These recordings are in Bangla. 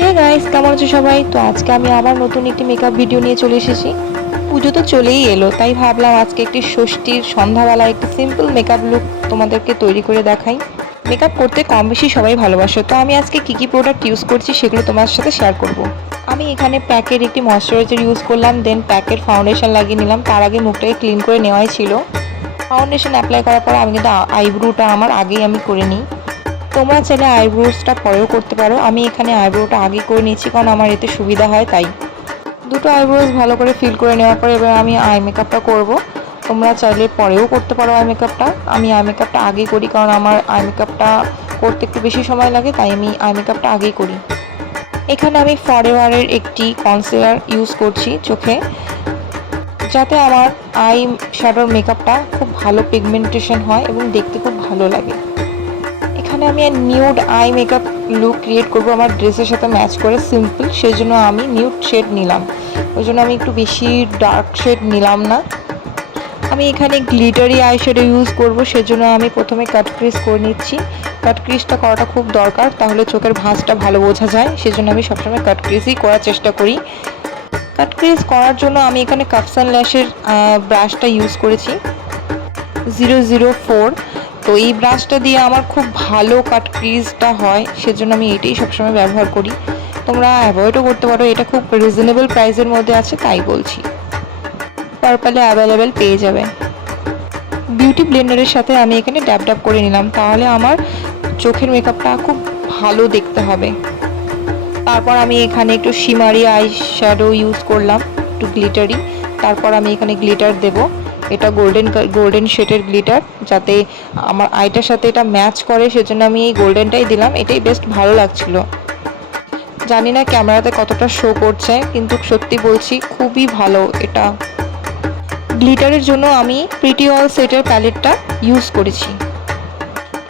হ্যাঁ গাইস কেমন আছো সবাই? তো আজকে আমি আবার নতুন একটি মেকআপ ভিডিও নিয়ে চলে এসেছি। পুজো তো চলেই এলো, তাই ভাবলাম আজকে একটি ষষ্ঠীর সন্ধ্যাবেলা একটি সিম্পল মেকআপ লুক তোমাদেরকে তৈরি করে দেখাই। মেকআপ করতে কম বেশি সবাই ভালোবাসে, তো আমি আজকে কী কী প্রোডাক্ট ইউজ করছি সেগুলো তোমার সাথে শেয়ার করব। আমি এখানে প্যাকের একটি ময়শ্চারাইজার ইউজ করলাম দেন প্যাকের ফাউন্ডেশন লাগিয়ে নিলাম। তার আগে মুখটাকে ক্লিন করে নেওয়াই ছিল। ফাউন্ডেশন অ্যাপ্লাই করার পর আমি কিন্তু আইব্রোটা আমার আগেই আমি করে নিই। তোমরা চাইলে আইব্রোসটা পরেও করতে পারো। আমি এখানে আইব্রোটা আগে করে নিয়েছি, কারণ আমার এতে সুবিধা হয়, তাই। দুটো আইব্রোস ভালো করে ফিল করে নেওয়ার পর এবার আমি আই মেকআপটা করব। তোমরা চাইলে পরেও করতে পারো আই মেকআপটা আমি আই মেকআপটা আগেই করি, কারণ আমার আই মেকআপটা করতে একটু বেশি সময় লাগে, তাই আমি আই মেকআপটা আগেই করি। এখানে আমি ফরেভারের একটি কনসিলার ইউজ করছি চোখে, যাতে আমার আই শ্যাডোর মেকআপটা খুব ভালো পিগমেন্টেশন হয় এবং দেখতে খুব ভালো লাগে। এখানে আমি nude eye makeup look create করব। আমার ড্রেসের সাথে ম্যাচ করে সিম্পল সেই জন্য আমি নিউড শেড নিলাম। ওই জন্য আমি একটু বেশি ডার্ক শেড নিলাম না। আমি এখানে গ্লিটারি আই শেডো ইউজ করব, সেজন্য আমি প্রথমে কাট ক্রিজ করে নিচ্ছি। কাট ক্রিজটা করাটা খুব দরকার, তাহলে চোখের ভাঁজটা ভালো বোঝা যায়। সেজন্য আমি সবসময় কাট ক্রিজই করার চেষ্টা করি। কাট ক্রিজ করার জন্য আমি এখানে কাপসান ল্যাশের ব্রাশটা ইউজ করেছি। জিরো জিরো ফোর তো এই ব্রাশটা দিয়ে আমার খুব ভালো কাট ক্রিজটা হয়, সেজন্য আমি এটাই সবসময় ব্যবহার করি। তোমরা অ্যাভয়েডও করতে পারো, এটা খুব রিজনেবল প্রাইসের মধ্যে আছে, তাই বলছি। পার্পলে অ্যাভেলেবেল পেয়ে যাবে। বিউটি ব্লেন্ডারের সাথে আমি এখানে ড্যাব ড্যাব করে নিলাম, তাহলে আমার চোখের মেকআপটা খুব ভালো দেখতে হবে। তারপর আমি এখানে একটু শিমারি আই শ্যাডো ইউজ করলাম, একটু গ্লিটারি তারপর আমি এখানে গ্লিটার দেব। এটা গোল্ডেন গোল্ডেন শেডের গ্লিটার যাতে আমার আইটার সাথে এটা ম্যাচ করে, সেজন্য আমি এই গোল্ডেনটাই দিলাম। এটাই বেস্ট ভালো লাগছিল। জানি না ক্যামেরাতে কতটা শো করছে, কিন্তু সত্যি বলছি খুবই ভালো এটা। গ্লিটারের জন্য আমি প্রিটি অল সেটের প্যালেটটা ইউজ করেছি।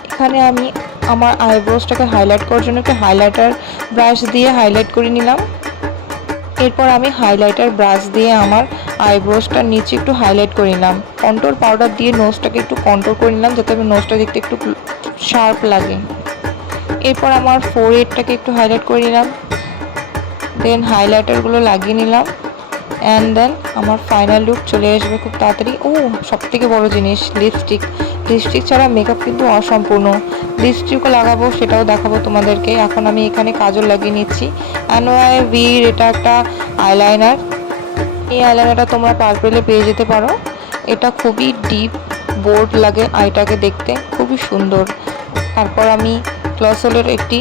এখানে আমি আমার আইব্রোসটাকে হাইলাইট করার জন্য একটু হাইলাইটার ব্রাশ দিয়ে হাইলাইট করে নিলাম। এরপর আমি হাইলাইটার ব্রাশ দিয়ে আমার আইব্রোসটার নিচে একটু হাইলাইট করে নিলাম। কন্ট্রোল পাউডার দিয়ে নোজটাকে একটু কন্ট্রোল করে নিলাম, যাতে আমার নোজটা দেখতে একটু শার্প লাগে। এরপর আমার ফোর এডটাকে একটু হাইলাইট করে নিলাম। দেন হাইলাইটারগুলো লাগিয়ে নিলাম। অ্যান্ড দেন আমার ফাইনাল লুক চলে আসবে খুব তাড়াতাড়ি। ও সব থেকে বড়ো জিনিস লিপস্টিক লিপস্টিক ছাড়া মেকআপ কিন্তু অসম্পূর্ণ। লিপস্টিকও লাগাবো, সেটাও দেখাবো তোমাদেরকে। এখন আমি এখানে কাজল লাগিয়ে নিচ্ছি। অ্যানোয়াই ভির এটা একটা আইলাইনার এই আইলাইনারটা তোমরা পার্পেলে পেয়ে যেতে পারো। এটা খুবই ডিপ বোর্ড লাগে আইটাকে দেখতে। খুবই সুন্দর। তারপর আমি ক্লসেলের একটি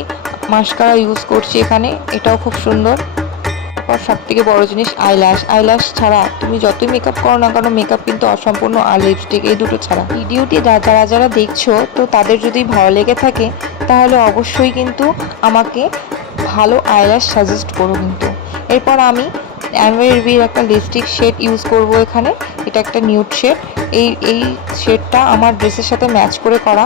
মাস্কারা ইউজ করছি এখানে। এটাও খুব সুন্দর। তারপর সব থেকে বড়ো জিনিস আইল্যাশ আইল্যাশ ছাড়া তুমি যতই মেকআপ করো না কেন মেকআপ কিন্তু অসম্পূর্ণ আর লিপস্টিক এই দুটো ছাড়া। ভিডিওটি যারা যারা দেখছ, তো তাদের যদি ভালো লেগে থাকে, তাহলে অবশ্যই কিন্তু আমাকে ভালো আইল্যাশ সাজেস্ট করো কিন্তু। এরপর আমি অ্যানওয়েরবির একটা লিপস্টিক শেড ইউজ করব এখানে। এটা একটা নিউড শেড এই এই শেডটা আমার ড্রেসের সাথে ম্যাচ করে করা।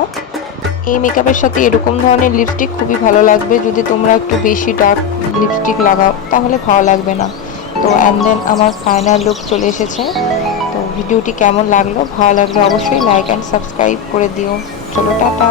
এই মেকআপের সাথে এরকম ধরনের লিপস্টিক খুবই ভালো লাগবে। যদি তোমরা একটু বেশি ডার্ক লিপস্টিক লাগাও, তাহলে ভালো লাগবে না। তো অ্যান্ড দেন আমার ফাইনাল লুক চলে এসেছে। তো ভিডিওটি কেমন লাগল? ভালো লাগলে অবশ্যই লাইক অ্যান্ড সাবস্ক্রাইব করে দিও। চলো, টাটা।